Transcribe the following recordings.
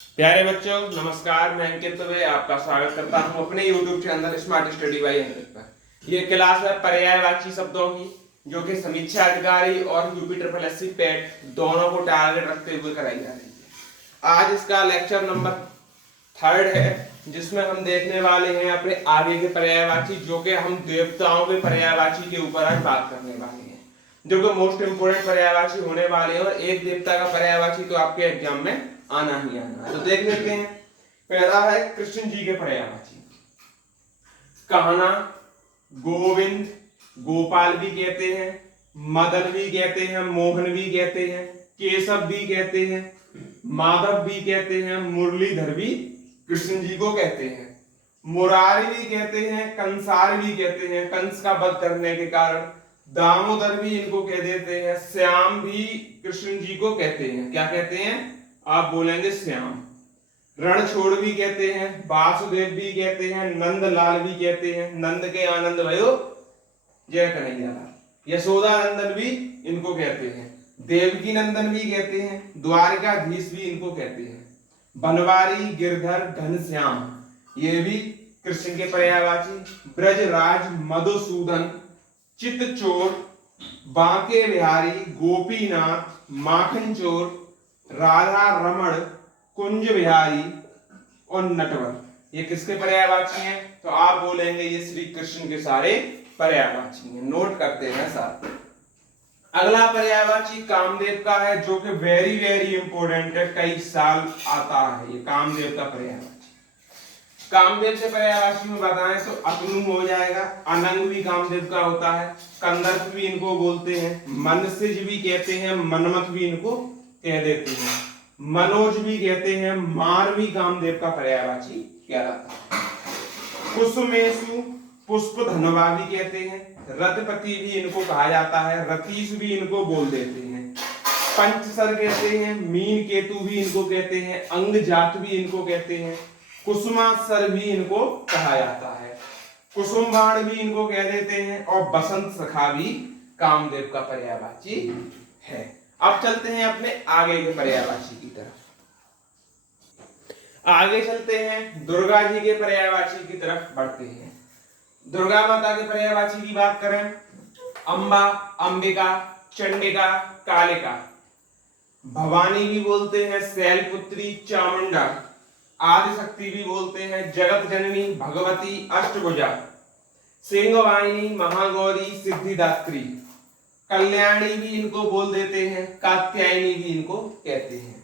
प्यारे बच्चों नमस्कार। मैं अंकित दुबे आपका स्वागत करता हूं अपने YouTube channel smart study by Ankit पर। यह क्लास है पर्यायवाची शब्दों की, जो कि समीक्षा अधिकारी और यूपी पेट दोनों को टारगेट रखते हुए कराई जा रही है। आज इसका लेक्चर नंबर 3 है, जिसमें हम देखने वाले हैं अपने आगे के पर्यायवाची, जो कि हम देवताओं के पर्यायवाची के ऊपर आज बात करने वाले हैं, जो कि मोस्ट इंपोर्टेंट पर्यायवाची होने वाले हैं। और एक देवता का पर्यायवाची तो आपके एग्जाम में आना ही आना है। तो देख लेते हैं। पहला है कृष्ण जी के पर्यायवाची। कहना, गोविंद, गोपाल भी कहते हैं, मदन भी कहते हैं, मोहन भी कहते हैं, केशव भी कहते हैं, माधव भी कहते हैं, मुरलीधर भी कृष्ण जी को कहते हैं, मुरारी भी कहते हैं, कंसार भी कहते हैं, कंस का वध करने के कारण, दामोदर भी इनको कह देते हैं, श्याम भी कृष्ण जी को कहते हैं। क्या कहते हैं? आप बोलेंगे श्याम। रणछोड़ भी कहते हैं, वासुदेव भी कहते हैं, नंदलाल भी कहते हैं, नंद के आनंद भयो जय कन्हैया लाल, यशोदा नंदन भी इनको कहते हैं, देवकी नंदन भी कहते हैं, द्वारकाधीश भी इनको कहते हैं, बनवारी, गिरधर, घनश्याम ये भी कृष्ण के पर्यायवाची। ब्रजराज, मधुसूदन, चित्तचोर, बांके बिहारी, गोपीनाथ, माखन चोर, राधा रमण, कुंज बिहारी और नटवर ये किसके पर्यायवाची हैं? तो आप बोलेंगे ये श्री कृष्ण के सारे पर्यायवाची हैं। नोट करते हैं साथ। अगला पर्यायवाची कामदेव का है, जो कि वेरी वेरी इंपॉर्टेंट है, कई साल आता है ये कामदेव का पर्यायवाची। कामदेव से पर्यायवाची में बताएं तो अग्नु हो जाएगा, अनंग भी कामदेव का होता है, कंदर्प भी इनको बोलते हैं, मनसिज भी कहते हैं, मनमथ भी इनको कह देते हैं, मनोज भी कहते हैं, मार भी कामदेव का पर्यायवाची कहलाता है। कुसुमेशु, पुष्प धनवा भी कहते हैं, रथपति भी इनको कहा जाता है, रतीश भी इनको बोल देते हैं, पंचसर कहते हैं, मीन केतु भी इनको कहते हैं, अंग जात भी इनको कहते हैं, कुसुमासर भी इनको कहा जाता है, कुसुमबाण भी इनको कह देते हैं, और बसंत सखा भी कामदेव का पर्यायवाची है। अब चलते हैं अपने आगे के पर्यायवाची की तरफ। आगे चलते हैं, दुर्गा जी के पर्यायवाची की तरफ बढ़ते हैं। दुर्गा माता के पर्यायवाची की बात करें, अंबा, अंबिका, चंडिका, कालिका, भवानी भी बोलते हैं, शैलपुत्री, चामुंडा, आदिशक्ति भी बोलते हैं, जगत जननी, भगवती, अष्टभुजा, सिंहवाहिनी, महागौरी, सिद्धिदात्री, कल्याणी भी इनको बोल देते हैं, कात्यायनी भी इनको कहते हैं,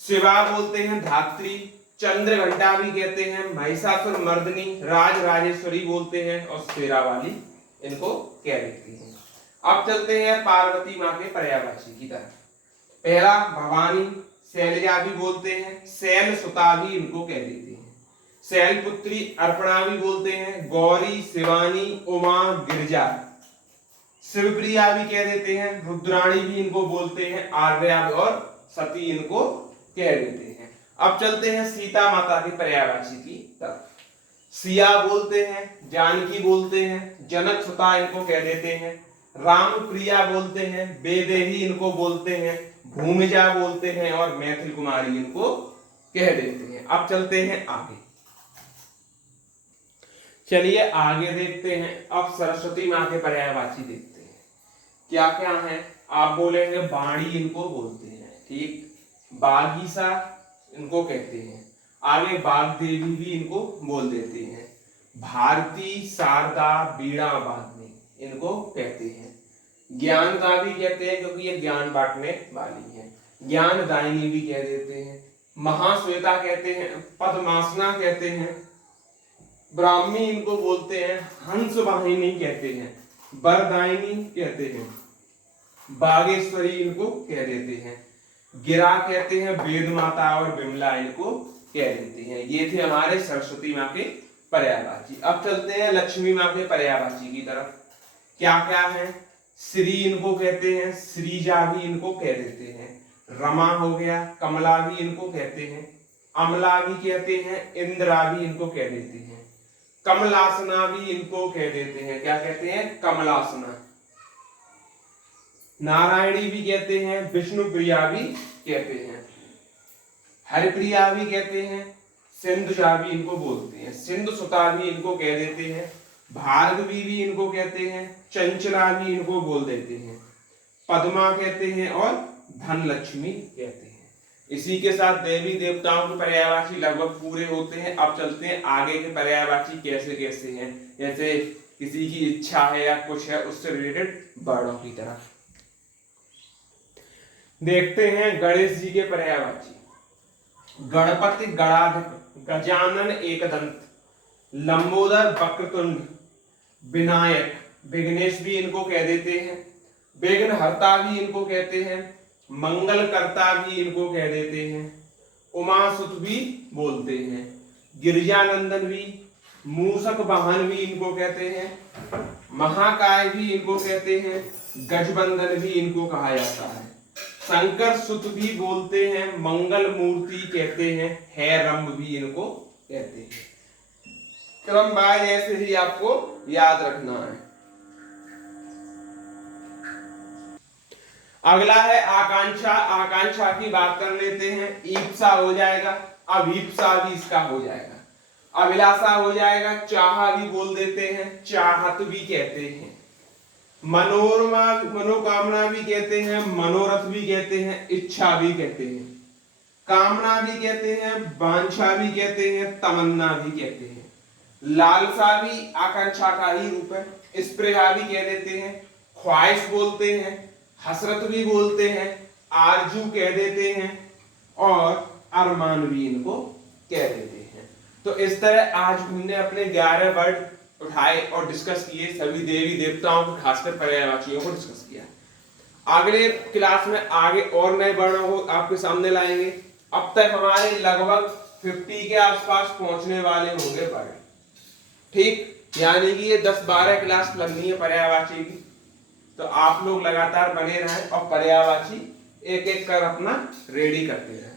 शिवा बोलते हैं, धात्री, चंद्र घंटा भी कहते हैं, महिषासुर मर्दिनी, राज राजेश्वरी बोलते हैं, और शेरावाली इनको कह देती हैं। अब चलते हैं पार्वती माँ के पर्यायवाची की तरफ। पहला भवानी, शैलजा भी बोलते हैं, शैल सुता भी इनको कह देते हैं, शैलपुत्री, अर्पणा भी बोलते हैं, गौरी, शिवानी, उमा, गिरिजा, शिवप्रिया भी कह देते हैं, रुद्राणी भी इनको बोलते हैं, आर्या और सती इनको कह देते हैं। अब चलते हैं सीता माता के पर्यायवाची की तरफ। सिया बोलते हैं, जानकी बोलते हैं, जनक सुता इनको कह देते हैं, राम प्रिया बोलते हैं, बेदेही इनको बोलते हैं, भूमिजा बोलते हैं, और मैथिल कुमारी इनको कह देते हैं। अब चलते हैं आगे। चलिए आगे देखते हैं। अब सरस्वती माँ के पर्यायवाची देखते हैं क्या क्या है। आप बोलेंगे बाणी इनको बोलते हैं, ठीक, बागीसा इनको कहते हैं, आगे बाग देवी भी इनको बोल देते हैं, भारती, शारदा, बीड़ा वादनी इनको कहते हैं, ज्ञान का भी कहते हैं क्योंकि ये ज्ञान बांटने वाली है, ज्ञान दायिनी भी कह देते हैं, महाश्वेता कहते हैं, पद्मासना कहते हैं, ब्राह्मी इनको बोलते हैं, हंस वाहिनी कहते हैं, वरदायिनी कहते हैं, बागेश्वरी इनको कह देते हैं, गिरा कहते हैं, वेद माता, और विमला इनको कह देते हैं। ये थे हमारे सरस्वती माँ के पर्यायवाची। अब चलते हैं लक्ष्मी माँ के पर्यायवाची की तरफ। क्या क्या है? श्री इनको कहते हैं, श्रीजा भी इनको कह देते हैं, रमा हो गया, कमला भी इनको कहते हैं, अमला भी कहते हैं, इंद्रा भी इनको कह देते हैं, कमलासना भी इनको कह देते हैं। क्या कहते हैं? कमलासना। नारायणी भी कहते हैं, विष्णु प्रिया भी कहते हैं। हरिप्रिया भी कहते हैं, सिंधुजा भी इनको बोलते हैं, सिंधु सुता भी इनको कह देते हैं, भार्गवी भी इनको कहते हैं, चंचला भी इनको बोल देते हैं, पद्मा कहते हैं और धनलक्ष्मी कहते हैं। इसी के साथ देवी देवताओं के पर्यायवाची लगभग पूरे होते हैं। अब चलते हैं आगे के पर्यायवाची कैसे कैसे हैं, जैसे किसी की इच्छा है या कुछ है उससे रिलेटेड वर्डों की तरफ देखते हैं। गणेश जी के पर्यायवाची गणपति गणाधिप, गजानन एकदंत, लंबोदर वक्रतुंड, विनायक, विघ्नेश भी इनको कह देते हैं, विघ्नहर्ता भी इनको कहते हैं, मंगलकर्ता भी इनको कह देते हैं, उमासुत भी बोलते हैं, गिरिजानंदन भी, मूषक वाहन भी इनको कहते हैं, महाकाय भी इनको कहते हैं, गजबंधन भी इनको कहा जाता है, शंकर सुत भी बोलते हैं, मंगल मूर्ति कहते हैं, हैरंब भी इनको कहते हैं। क्रम बाय ऐसे ही आपको याद रखना है। अगला है आकांक्षा। आकांक्षा की बात कर लेते हैं। ईप्सा हो जाएगा, अभीप्सा भी इसका हो जाएगा, अभिलाषा हो जाएगा, चाह भी बोल देते हैं, चाहत भी कहते हैं, मनोरमा मनोकामना भी कहते हैं, मनोरथ भी कहते हैं, इच्छा भी कहते हैं, कामना भी कहते हैं, वांछा भी कहते हैं, तमन्ना भी कहते हैं, लालसा भी आकांक्षा का ही रूप है, स्पृहा भी कह देते हैं, ख्वाहिश बोलते हैं, हसरत भी बोलते हैं, आरजू कह देते हैं और अरमान भी इनको कह देते हैं। तो इस तरह आज हमने अपने 11 वर्ड उठाए और डिस्कस किए, सभी देवी देवताओं को खासकर पर्यायवाचियों को डिस्कस किया। अगले क्लास में आगे और नए वर्णों को आपके सामने लाएंगे। अब तक हमारे लगभग 50 के आसपास पहुंचने वाले होंगे वर्ड, ठीक, यानी कि ये 10-12 क्लास लगनी है पर्यायवाची की। तो आप लोग लगातार बने रहें और पर्यायवाची एक एक कर अपना रेडी करते रहें।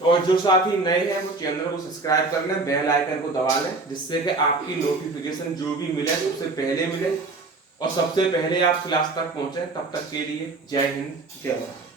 तो और जो साथी नए हैं वो चैनल को सब्सक्राइब कर लें, बेल आइकन को दबा लें, जिससे कि आपकी नोटिफिकेशन जो भी मिले सबसे पहले मिले और सबसे पहले आप क्लास तक पहुंचे। तब तक के लिए जय हिंद, जय भारत।